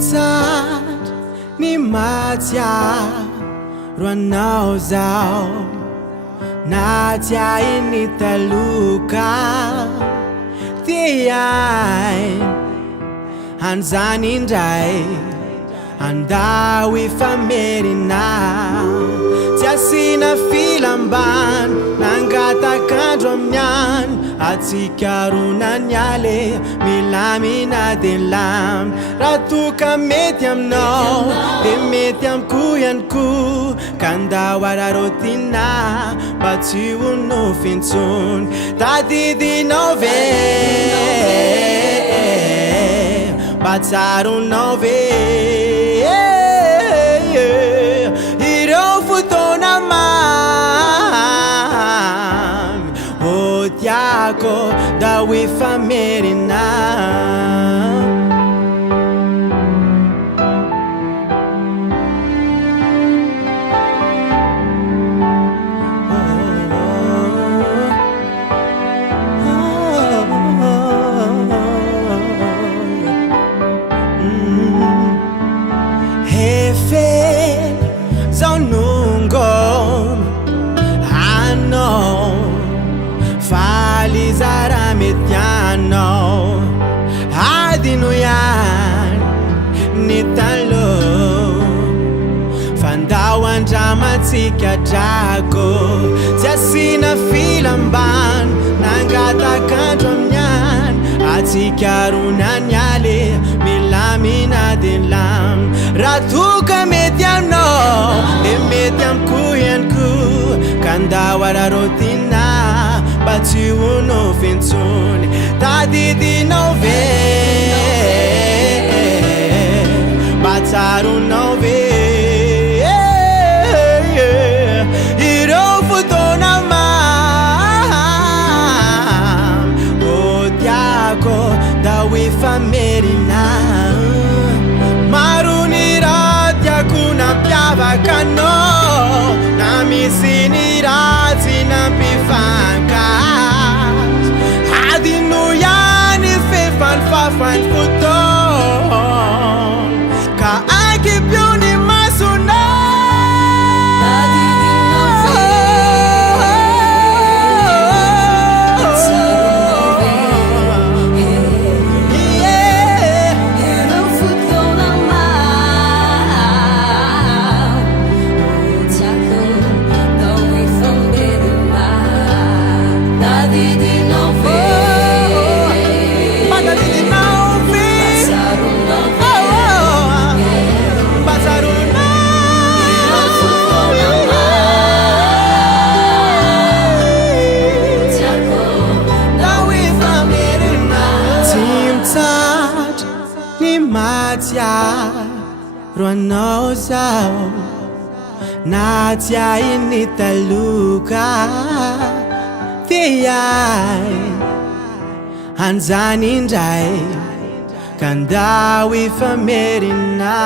Timtsat ni matia Ruanao zao Natia initaluka Tiai Hanzanindrai Andawi famerina Tiasina filamban Nangata kadromnyan Atsikaruna nyale Milamina delam Ratuka mety aminao De mety amiko ihany ko Kandawara rotina Mba tsy ho nofintsony Tadidinao ve Mba tsaronao ve Ireo fotoana mamy O tiako da hoe famerina Hefel zao nungom Ano Faly zara mety anao Adino yan Ny talo Fandawan-dramatsika drako Tsy asina filamban Nangatakandro aminyan Atsikarona nyaly Milamina delam Ratuka mety aminao De mety amiko ihany ko Kandawara rotina Mba tsy ho nofintsony Tadidinao ve Mba tsaronao ve Ireo fotoana mamy O tiako da hoe famerina Maro ny raha tiako nampiavaka anao Na misy ny raha tsy nampifankazy Adino ihany fefalifafany fotoana Ka akipio ny masonao Matia Ruanao zao Natia initaluka Tiai Hanzanindrai Kandawi famerina